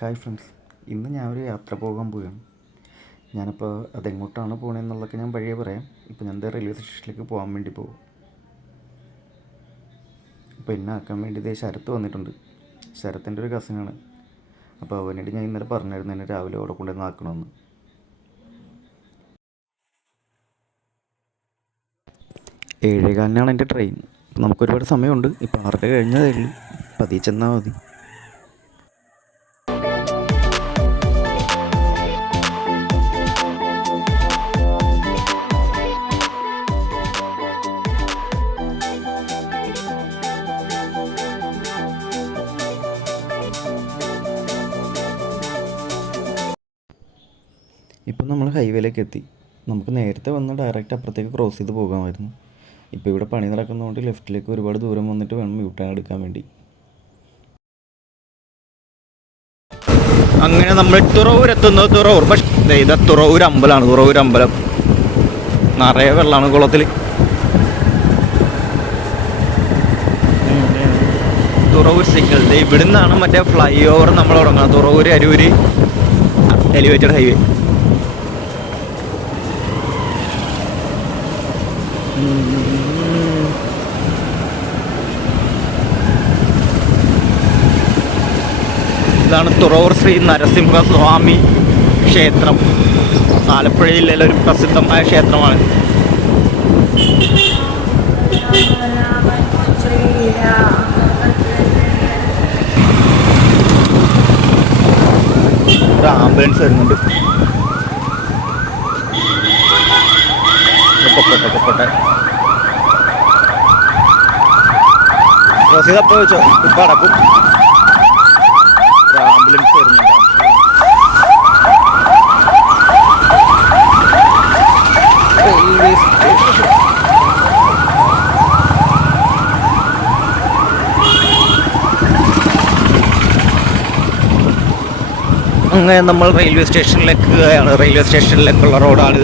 Hi friends. ഇന്ന് ഞാൻ ഒരു യാത്ര പോകാൻ പോവുകയാണ്. ഞാനിപ്പോൾ അതെങ്ങോട്ടാണ് പോകണമെന്നുള്ളതൊക്കെ ഞാൻ വഴിയേ പറയാം. ഇപ്പോൾ ഞാൻ റെയിൽവേ സ്റ്റേഷനിലേക്ക് പോകാൻ വേണ്ടി പോകും അപ്പോൾ എന്നെ ആക്കാൻ വേണ്ടി ഇതേ ശരത്ത് വന്നിട്ടുണ്ട്. ശരത്തിന്റെ ഒരു കസിനാണ് അപ്പോൾ അവനോട് ഞാൻ ഇന്നലെ പറഞ്ഞായിരുന്നു എന്നെ രാവിലെ അവിടെ കൊണ്ടുവന്ന് ആക്കണമെന്ന്. ഏഴേകാലിനാണ് എന്റെ ട്രെയിൻ നമുക്കൊരുപാട് സമയമുണ്ട്. ഇപ്പോൾ ആറര കഴിഞ്ഞതേ ഉള്ളൂ. പതിയെ ചെന്നാൽ മതി. ഹൈവേയിലേക്ക് എത്തി നമുക്ക് നേരത്തെ വന്ന് ഡയറക്റ്റ് അപ്പുറത്തേക്ക് ക്രോസ് ചെയ്ത് പോകാമായിരുന്നു. ഇപ്പോൾ ഇവിടെ പണി നടക്കുന്നതുകൊണ്ട് ലെഫ്റ്റിലേക്ക് ഒരുപാട് ദൂരം വന്നിട്ട് വേണം യൂ എടുക്കാൻ വേണ്ടി. അങ്ങനെ നമ്മൾ തുറവൂർ എത്തുന്നത് തുറവൂർ പക്ഷേ ഇത് തുറവൂർ അമ്പലമാണ്. തുറവൂർ അമ്പലം. നിറയെ വെള്ളമാണ് കുളത്തിൽ തുറവൂർ സിഗ്നൽ ഇവിടുന്നാണ് മറ്റേ ഫ്ലൈ ഓവർ നമ്മൾ തുടങ്ങുന്നത് തുറവൂർ അരൂര് എലിവേറ്റഡ് ഹൈവേ ഇതാണ് തുറവൂർ ശ്രീ നരസിംഹസ്വാമി ക്ഷേത്രം. ആലപ്പുഴ ജില്ലയിലെ ഒരു പ്രസിദ്ധമായ ക്ഷേത്രമാണ്. ഒരു ആംബുലൻസ് വരുന്നുണ്ട്. പൊക്കട്ടെ പൊക്കട്ടെ. അപ്പോൾ വെച്ചോ. ഇപ്പം അടക്കും ഒരു ആംബുലൻസ് വരുന്നുണ്ട് റെയിൽവേ സ്റ്റേഷൻ അങ്ങനെ നമ്മൾ റെയിൽവേ സ്റ്റേഷനിലേക്ക് റെയിൽവേ സ്റ്റേഷനിലേക്കുള്ള റോഡാണ്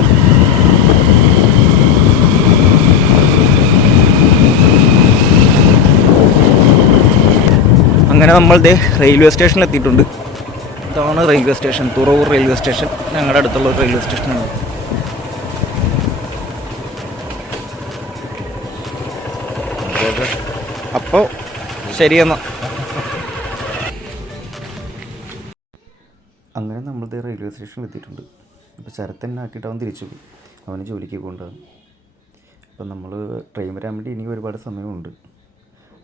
അങ്ങനെ നമ്മൾ ദേ റെയിൽവേ സ്റ്റേഷനിൽ എത്തിയിട്ടുണ്ട് ഇതാണ് railway station Thuravoor railway station ഞങ്ങളുടെ അടുത്തുള്ള റെയിൽവേ സ്റ്റേഷനാണ് അപ്പോൾ ശരിയെന്നാ അങ്ങനെ നമ്മൾ ദേ റെയിൽവേ സ്റ്റേഷനിൽ എത്തിയിട്ടുണ്ട്. ഇപ്പോൾ ശരത്ത് ആക്കിയിട്ട് അവൻ തിരിച്ചു പോയി. അവന് ജോലിക്ക് കൊണ്ടുവന്നു അപ്പം നമ്മൾ ട്രെയിൻ വരാൻ വേണ്ടി ഇനി ഒരുപാട് സമയമുണ്ട്.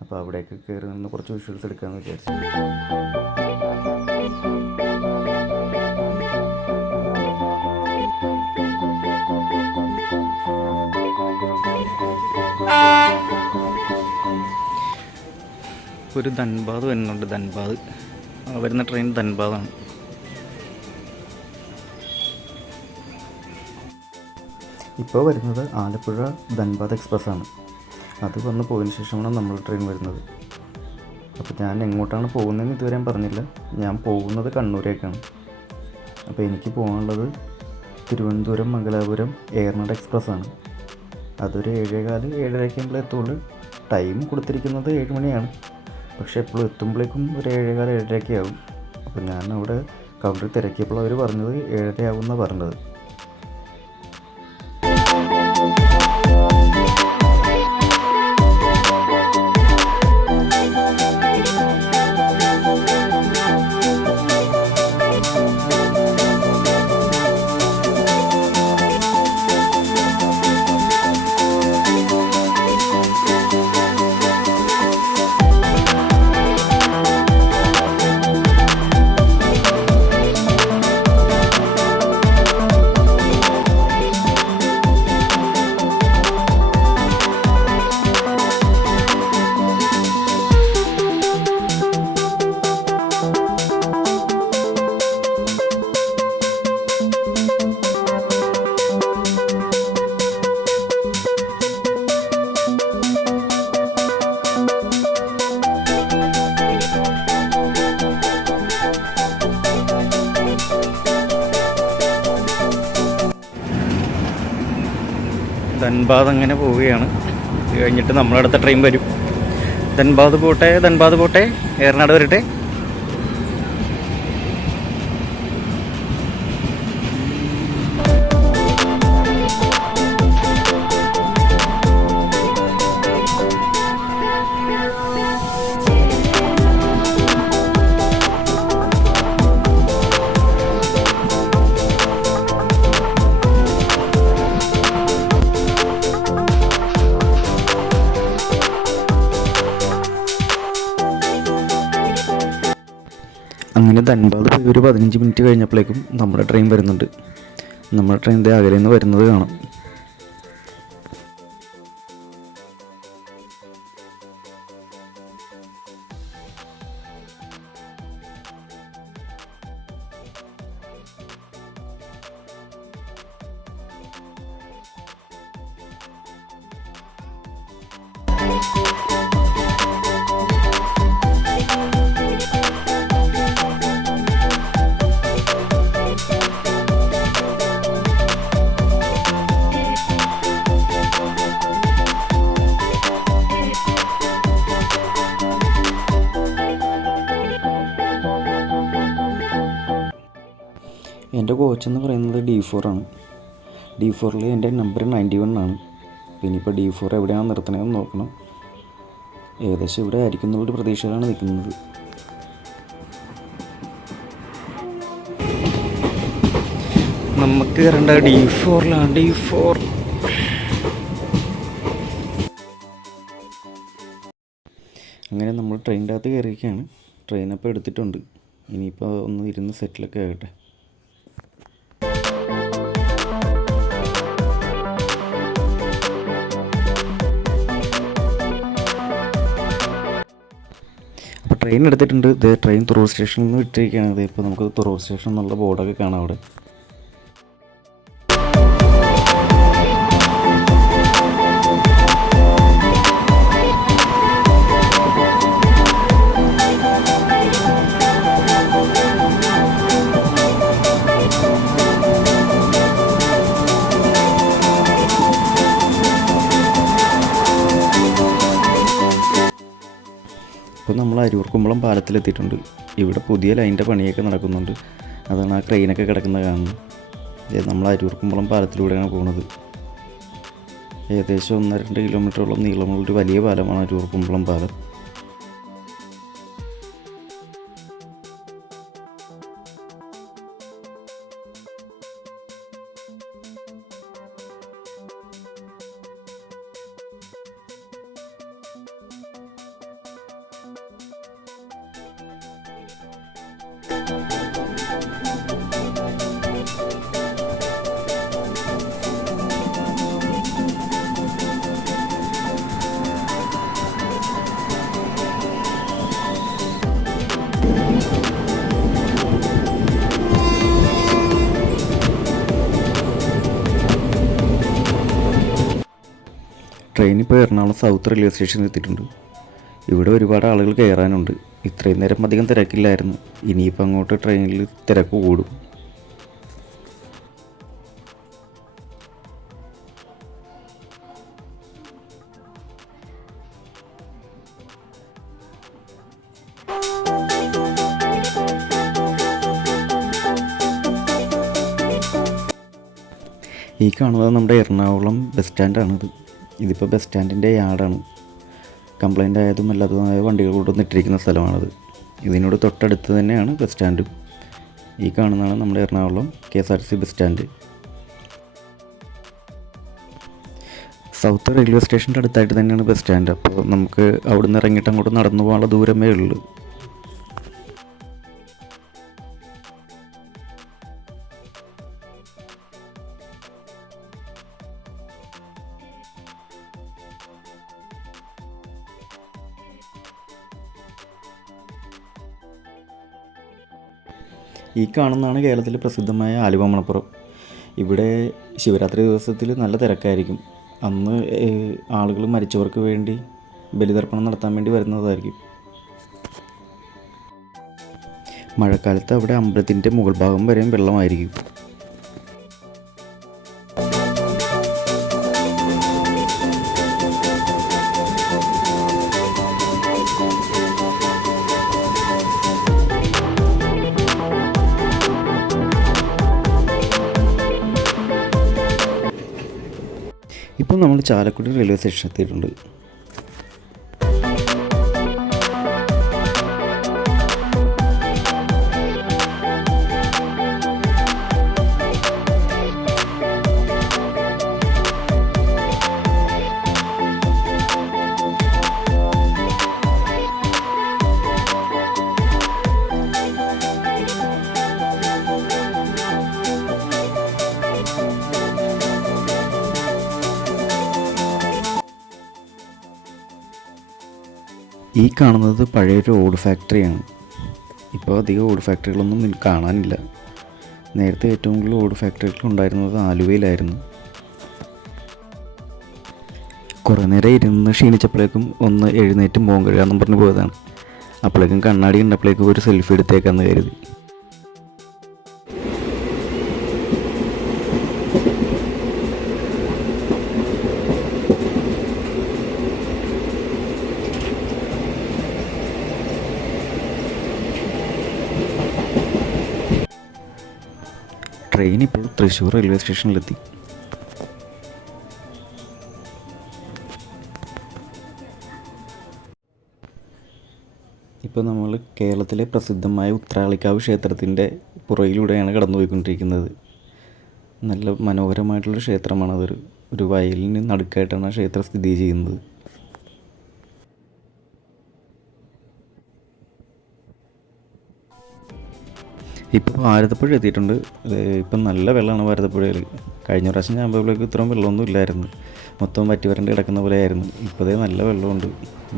അപ്പോൾ അവിടേക്ക് കയറി നിന്ന് കുറച്ച് വിഷ്വൽസ് എടുക്കാമെന്ന് വിചാരിച്ചു. ഒരു ധൻബാദ് വരുന്നുണ്ട്. ധൻബാദ്. വരുന്ന ട്രെയിൻ ധൻബാദാണ്. ഇപ്പോൾ വരുന്നത് ആലപ്പുഴ ധൻബാദ് എക്സ്പ്രസ് ആണ് അത് വന്ന് പോയതിന് ശേഷമാണ് നമ്മൾ ട്രെയിൻ വരുന്നത്. അപ്പോൾ ഞാൻ എങ്ങോട്ടാണ് പോകുന്നതെന്ന് ഇതുവരെ പറഞ്ഞില്ല. ഞാൻ പോകുന്നത് കണ്ണൂരേക്കാണ്. അപ്പോൾ എനിക്ക് പോകാനുള്ളത് തിരുവനന്തപുരം മംഗലാപുരം എയർനാട് എക്സ്പ്രസ് ആണ് അതൊരു ഏഴേകാൽ ഏഴരയ്ക്കുമ്പോൾ എത്തുള്ളൂ. ടൈം കൊടുത്തിരിക്കുന്നത് ഏഴ് മണിയാണ്. പക്ഷേ എപ്പോഴും എത്തുമ്പോഴേക്കും ഒരു ഏഴേകാൽ ഏഴരയൊക്കെ ആവും. അപ്പോൾ ഞാൻ അവിടെ കൗണ്ടറിൽ തിരക്കിയപ്പോൾ അവർ പറഞ്ഞത് ഏഴരയാവും എന്നാണ് പറഞ്ഞത്. ധൻബാദ് അങ്ങനെ പോവുകയാണ്. ഇത് കഴിഞ്ഞിട്ട് നമ്മളടുത്ത ട്രെയിൻ വരും. ധൻബാദ് പോട്ടെ ധൻബാദ് പോട്ടെ ഏറനാട് വരട്ടെ. ധൻബാദ് പോയി ഒരു പതിനഞ്ച് മിനിറ്റ് കഴിഞ്ഞപ്പോഴേക്കും നമ്മുടെ ട്രെയിൻ വരുന്നുണ്ട്. നമ്മുടെ ട്രെയിൻ അകലെ നിന്ന് വരുന്നത് കാണാം. എന്റെ കോച്ച് എന്ന് പറയുന്നത് ഡി ഫോറാണ് ഡി ഫോറിൽ എന്റെ നമ്പർ നയന്റി വൺ ആണ്. പിന്നെ ഇപ്പോൾ ഡി ഫോർ എവിടെയാണ് നിർത്തണതെന്ന് നോക്കണം. ഏകദേശം ഇവിടെ ആയിരിക്കും എന്നുള്ളൊരു പ്രതീക്ഷയിലാണ് നിൽക്കുന്നത്. നമുക്ക് കയറേണ്ട ഡി ഫോറിലാണ് ഡി ഫോർ അങ്ങനെ നമ്മൾ ട്രെയിനിന്റെ അകത്ത് കയറിയൊക്കെയാണ് ട്രെയിൻ അപ്പോൾ എടുത്തിട്ടുണ്ട്. ഇനിയിപ്പോൾ ഒന്ന് ഇരുന്ന് സെറ്റിലൊക്കെ ആകട്ടെ. ട്രെയിൻ എടുത്തിട്ടുണ്ട്. ഇത് ട്രെയിൻ തുറവൂർ സ്റ്റേഷനിൽ നിന്ന് വിട്ടിരിക്കുകയാണ് ഇത് ഇപ്പോൾ നമുക്ക് തുറവൂർ സ്റ്റേഷൻ എന്നുള്ള ബോർഡൊക്കെ കാണാം അവിടെ. ഇപ്പോൾ നമ്മൾ അരൂർക്കുമ്പളം പാലത്തിലെത്തിയിട്ടുണ്ട്. ഇവിടെ പുതിയ ലൈനിന്റെ പണിയൊക്കെ നടക്കുന്നുണ്ട്. അതാണ് ആ ക്രെയിനൊക്കെ കിടക്കുന്ന കാണുന്നത്. നമ്മൾ അരൂർക്കുമ്പളം പാലത്തിലൂടെയാണ് പോകുന്നത് ഏകദേശം ഒന്നര രണ്ട് കിലോമീറ്ററോളം നീളമുള്ള ഒരു വലിയ പാലമാണ് അരൂർക്കുമ്പളം പാലം. ട്രെയിൻ ഇപ്പോൾ എറണാകുളം സൗത്ത് റെയിൽവേ സ്റ്റേഷനിൽ എത്തിയിട്ടുണ്ട്. ഇവിടെ ഒരുപാട് ആളുകൾ കയറാനുണ്ട്. ഇത്രയും നേരം അധികം തിരക്കില്ലായിരുന്നു. ഇനിയിപ്പോൾ അങ്ങോട്ട് ട്രെയിനിൽ തിരക്ക് കൂടും. ഈ കാണുന്നത് നമ്മുടെ എറണാകുളം ബസ് സ്റ്റാൻഡാണിത്. ഇതിപ്പോൾ ബസ് സ്റ്റാൻഡിന്റെ യാർഡാണ് കംപ്ലൈന്റ് ആയതും അല്ലാത്തതുമായ വണ്ടികൾ കൊണ്ടുവന്നിട്ടിരിക്കുന്ന സ്ഥലമാണത്. ഇതിനോട് തൊട്ടടുത്ത് തന്നെയാണ് ബസ് സ്റ്റാൻഡും ഈ കാണുന്നതാണ് നമ്മുടെ Ernakulam K S R T C bus stand south railway സ്റ്റേഷന്റെ അടുത്തായിട്ട് തന്നെയാണ് ബസ് സ്റ്റാൻഡ് അപ്പോൾ നമുക്ക് അവിടെ നിന്ന് ഇറങ്ങിയിട്ട് അങ്ങോട്ട് നടന്നു പോകാനുള്ള ദൂരമേ ഉള്ളൂ. കാണുന്നതാണ് കേരളത്തിലെ പ്രസിദ്ധമായ ആലുവ മണപ്പുറം. ഇവിടെ ശിവരാത്രി ദിവസത്തിൽ നല്ല തിരക്കായിരിക്കും. അന്ന് ആളുകൾ മരിച്ചവർക്ക് വേണ്ടി ബലിതർപ്പണം നടത്താൻ വേണ്ടി വരുന്നതായിരിക്കും. മഴക്കാലത്ത് അവിടെ അമ്പലത്തിന്റെ മുകൾ ഭാഗം വരെയും വെള്ളമായിരിക്കും. ചാലക്കുടി റെയിൽവേ സ്റ്റേഷൻ എത്തിയിട്ടുണ്ട് കാണുന്നത് പഴയൊരു ഓട് ഫാക്ടറിയാണ്. ഇപ്പോൾ അധികം ഓട് ഫാക്ടറികളൊന്നും കാണാനില്ല. നേരത്തെ ഏറ്റവും കൂടുതൽ ഓട് ഫാക്ടറികൾ ഉണ്ടായിരുന്നത് ആലുവയിലായിരുന്നു. കുറേ നേരം ഇരുന്ന് ക്ഷീണിച്ചപ്പോഴേക്കും ഒന്ന് എഴുന്നേറ്റും പോകാൻ കഴിയാമെന്നും പറഞ്ഞ് പോയതാണ്. അപ്പോഴേക്കും കണ്ണാടി കണ്ടപ്പോഴേക്കും ഒരു സെൽഫി എടുത്തേക്കാന്ന് കരുതി. തൃശ്ശൂർ റെയിൽവേ സ്റ്റേഷനിലെത്തി. ഇപ്പോൾ നമ്മൾ കേരളത്തിലെ പ്രസിദ്ധമായ ഉത്രാളിക്കാവ് ക്ഷേത്രത്തിന്റെ പുറയിലൂടെയാണ് കടന്നുപോയിക്കൊണ്ടിരിക്കുന്നത്. നല്ല മനോഹരമായിട്ടുള്ള ക്ഷേത്രമാണ് അതൊരു ഒരു വയലിന് നടുക്കായിട്ടാണ് ആ ക്ഷേത്രം സ്ഥിതി ചെയ്യുന്നത്. ഇപ്പോൾ ഭാരതപ്പുഴ എത്തിയിട്ടുണ്ട്. ഇപ്പം നല്ല വെള്ളമാണ് ഭാരതപ്പുഴയിൽ. കഴിഞ്ഞ പ്രാവശ്യം ഞാൻ പോയപ്പോഴേക്കും ഇത്രയും വെള്ളമൊന്നും ഇല്ലായിരുന്നു. മൊത്തം വറ്റി വരണ്ട് കിടക്കുന്ന പോലെ ആയിരുന്നു. ഇപ്പോഴേ നല്ല വെള്ളമുണ്ട്.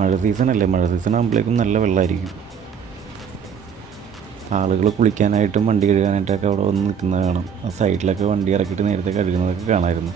മഴ സീസൺ അല്ലേ? മഴ സീസൺ ആകുമ്പോഴേക്കും നല്ല വെള്ളമായിരിക്കും ആളുകൾ കുളിക്കാനായിട്ടും വണ്ടി കഴുകാനായിട്ടൊക്കെ അവിടെ വന്ന് നിൽക്കുന്നത് കാണാം. ആ സൈഡിലൊക്കെ വണ്ടി ഇറക്കിയിട്ട് നേരത്തെ കഴുകുന്നതൊക്കെ കാണാമായിരുന്നു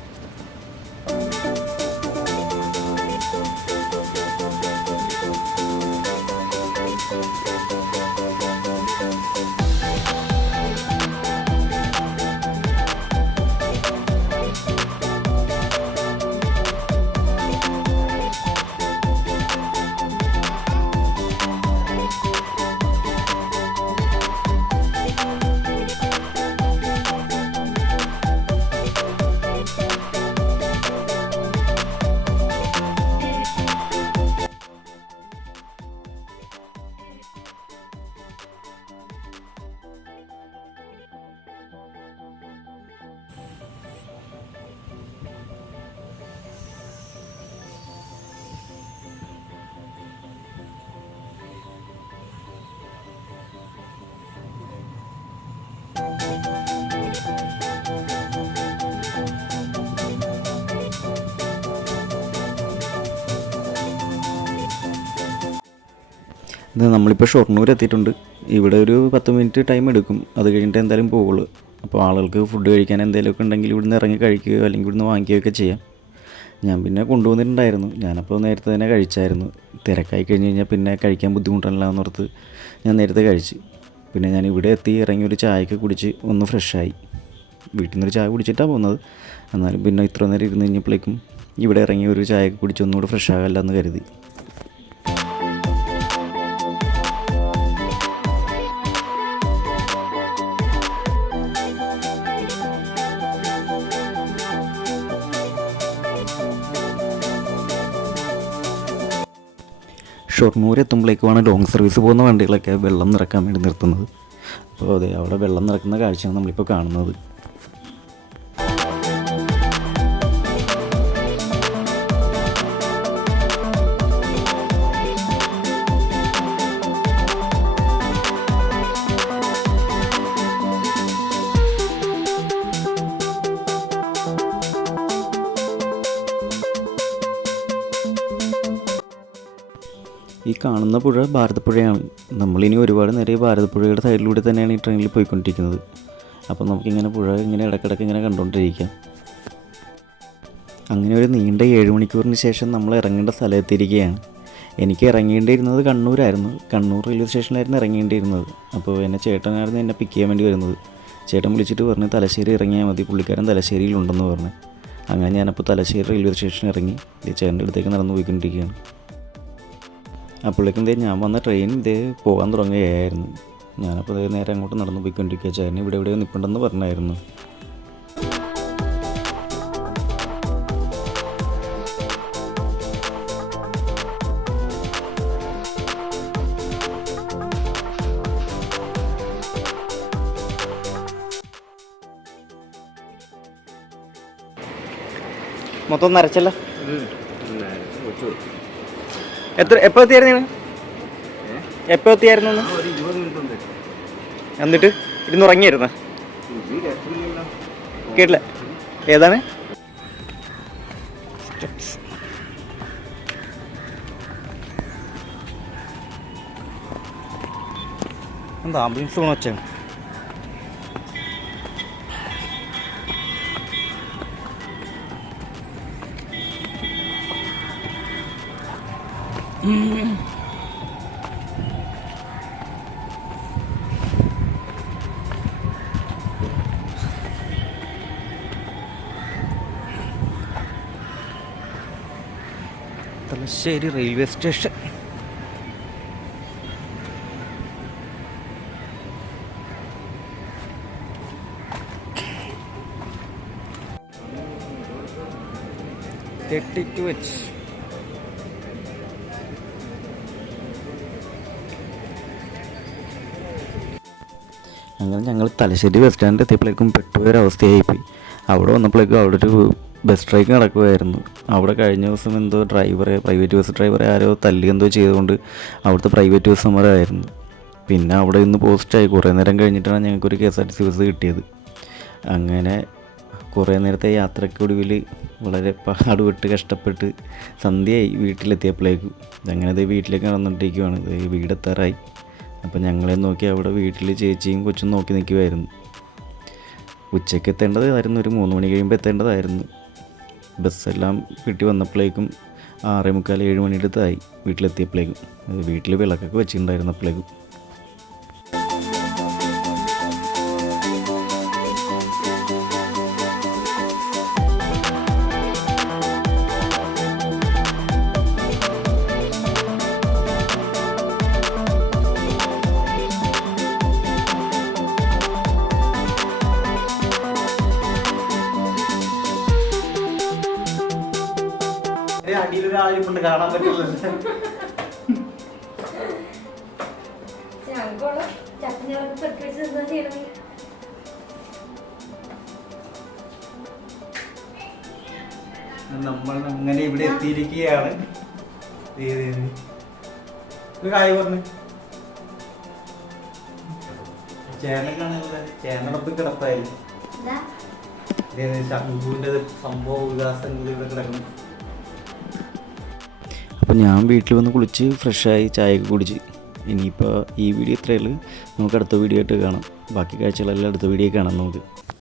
ഇത് നമ്മളിപ്പോൾ ഷൊർണൂർ എത്തിയിട്ടുണ്ട് ഇവിടെ ഒരു പത്ത് മിനിറ്റ് ടൈം എടുക്കും. അത് കഴിഞ്ഞിട്ട് എന്തായാലും പോകുള്ളൂ അപ്പോൾ ആളുകൾക്ക് ഫുഡ് കഴിക്കാൻ എന്തെങ്കിലുമൊക്കെ ഉണ്ടെങ്കിൽ ഇവിടുന്ന് ഇറങ്ങി കഴിക്കുകയോ അല്ലെങ്കിൽ ഇവിടുന്ന് വാങ്ങിക്കുകയൊക്കെ ചെയ്യാം. ഞാൻ പിന്നെ കൊണ്ടുവന്നിട്ടുണ്ടായിരുന്നു. ഞാനപ്പോൾ നേരത്തെ തന്നെ കഴിച്ചായിരുന്നു. തിരക്കായി കഴിഞ്ഞ് കഴിഞ്ഞാൽ പിന്നെ കഴിക്കാൻ ബുദ്ധിമുട്ടല്ല എന്നോർത്ത് ഞാൻ നേരത്തെ കഴിച്ച്. പിന്നെ ഞാൻ ഇവിടെ എത്തി ഇറങ്ങി ഒരു ചായയൊക്കെ കുടിച്ച് ഒന്ന് ഫ്രഷായി വീട്ടിൽ നിന്നൊരു ചായ കുടിച്ചിട്ടാണ് പോകുന്നത്. എന്നാലും പിന്നെ ഇത്ര നേരം ഇരുന്ന് കഴിഞ്ഞപ്പോഴേക്കും ഇവിടെ ഇറങ്ങി ഒരു ചായ കുടിച്ച് ഒന്നുകൂടെ ഫ്രഷ് ആകല്ല എന്ന് കരുതി. ഷൊർണൂർ എത്തുമ്പോഴേക്കുമാണ് ലോങ് സർവീസ് പോകുന്ന വണ്ടികളൊക്കെ വെള്ളം നിറക്കാൻ വേണ്ടി നിർത്തുന്നത്. അപ്പോൾ അതെ അവിടെ വെള്ളം നിറക്കുന്ന കാഴ്ചയാണ് നമ്മളിപ്പോൾ കാണുന്നത്. ഈ കാണുന്ന പുഴ ഭാരതപ്പുഴയാണ്. നമ്മളിനി ഒരുപാട് നേരം ഈ ഭാരതപ്പുഴയുടെ സൈഡിലൂടെ തന്നെയാണ് ഈ ട്രെയിനിൽ പോയിക്കൊണ്ടിരിക്കുന്നത്. അപ്പോൾ നമുക്കിങ്ങനെ പുഴ ഇങ്ങനെ ഇടക്കിടക്ക് ഇങ്ങനെ കണ്ടുകൊണ്ടിരിക്കാം അങ്ങനെ ഒരു നീണ്ട ഏഴ് മണിക്കൂറിന് ശേഷം നമ്മൾ ഇറങ്ങേണ്ട സ്ഥലത്തിരിക്കുകയാണ് എനിക്ക് ഇറങ്ങേണ്ടിയിരുന്നത് കണ്ണൂരായിരുന്നു. കണ്ണൂർ റെയിൽവേ സ്റ്റേഷനിലായിരുന്നു ഇറങ്ങേണ്ടിയിരുന്നത്. അപ്പോൾ എന്നെ ചേട്ടനായിരുന്നു എന്നെ പിക്ക് ചെയ്യാൻ വേണ്ടി വരുന്നത്. ചേട്ടൻ വിളിച്ചിട്ട് പറഞ്ഞ് തലശ്ശേരി ഇറങ്ങിയാൽ മതി. പുള്ളിക്കാരൻ തലശ്ശേരിയിലുണ്ടെന്ന് പറഞ്ഞു. അങ്ങനെ ഞാനപ്പോൾ തലശ്ശേരി റെയിൽവേ സ്റ്റേഷനിൽ ഇറങ്ങി. ചേട്ടന്റെ അടുത്തേക്ക് നടന്നു പോയിക്കൊണ്ടിരിക്കുകയാണ്. അപ്പോഴേക്കും ഇതേ ഞാൻ വന്ന ട്രെയിൻ ഇതേ പോകാൻ തുടങ്ങുകയായിരുന്നു ഞാനപ്പോൾ ഇതേ നേരെ അങ്ങോട്ട് നടന്നു പോയിക്കൊണ്ടിരിക്കുക ചേട്ടൻ ഇവിടെ എവിടെയോ നിൽപ്പുണ്ടെന്ന് പറഞ്ഞായിരുന്നു. മൊത്തം നരച്ചല്ല എത്ര എപ്പോൾ എത്തിയായിരുന്നു നിങ്ങൾ എപ്പോൾ എത്തിയായിരുന്നു എന്നിട്ട് ഇരുന്ന് ഉറങ്ങിയായിരുന്നു? കേട്ടില്ല. ഏതാണ്? എന്താ ആംബുലൻസ് പോണ വെച്ചാണ് Thalassery railway station. Thirty two H അങ്ങനെ ഞങ്ങൾ തലശ്ശേരി ബസ് സ്റ്റാൻഡിൽ എത്തിയപ്പോഴേക്കും പെട്ടുപോയൊരവസ്ഥയായിപ്പോയി. അവിടെ വന്നപ്പോഴേക്കും അവിടെ ഒരു ബസ് സ്ട്രൈക്ക് നടക്കുമായിരുന്നു അവിടെ കഴിഞ്ഞ ദിവസം എന്തോ ഡ്രൈവറെ പ്രൈവറ്റ് ബസ് ഡ്രൈവറെ ആരോ തല്ലി എന്തോ ചെയ്തുകൊണ്ട് അവിടുത്തെ പ്രൈവറ്റ് ബസ് സമരമായിരുന്നു പിന്നെ അവിടെ നിന്ന് പോസ്റ്റായി കുറേ നേരം കഴിഞ്ഞിട്ടാണ് ഞങ്ങൾക്കൊരു K S R T C bus കിട്ടിയത്. അങ്ങനെ കുറേ നേരത്തെ യാത്രയ്ക്കൊടുവിൽ വളരെ പാടുപെട്ട് കഷ്ടപ്പെട്ട് സന്ധ്യയായി വീട്ടിലെത്തിയപ്പോഴേക്കും. അങ്ങനെ ദേ വീട്ടിലേക്ക് നടന്നിട്ടിരിക്കുവാണ് വീടെത്താറായി. അപ്പോൾ ഞങ്ങളെ നോക്കി അവിടെ വീട്ടിൽ ചേച്ചിയും കൊച്ചും നോക്കി നിൽക്കുമായിരുന്നു ഉച്ചയ്ക്ക് എത്തേണ്ടതായിരുന്നു ഒരു മൂന്ന് മണി കഴിയുമ്പോൾ എത്തേണ്ടതായിരുന്നു. ബസ്സെല്ലാം വീട്ടിൽ വന്നപ്പോഴേക്കും ആറേ മുക്കാൽ ഏഴ് മണിയുടെ അടുത്തായി വീട്ടിലെത്തിയപ്പോഴേക്കും വീട്ടിൽ വിളക്കൊക്കെ വെച്ചിട്ടുണ്ടായിരുന്നപ്പോഴേക്കും പെട്ടി വെച്ച് ചെയ്യണത്? നമ്മൾ അങ്ങനെ ഇവിടെ എത്തിയിരിക്കുകയാണ്. ദേ, ദേ, ദേ. ഒരു കായ് പറഞ്ഞു ചേനക്കാണല്ലേ ചേനടപ്പ് കിടപ്പായിരുന്നു സംഭവ കൂടി ഇവിടെ കിടക്കണം അപ്പോൾ ഞാൻ വീട്ടിൽ വന്ന് കുളിച്ച് ഫ്രഷായി ചായയൊക്കെ കുടിച്ച്. ഇനിയിപ്പോൾ ഈ വീഡിയോ ഇത്രയുള്ളൂ നമുക്ക് അടുത്ത വീഡിയോ ആയിട്ട് കാണാം. ബാക്കി കാഴ്ചകളെല്ലാം അടുത്ത വീഡിയോ കാണാം നമുക്ക്.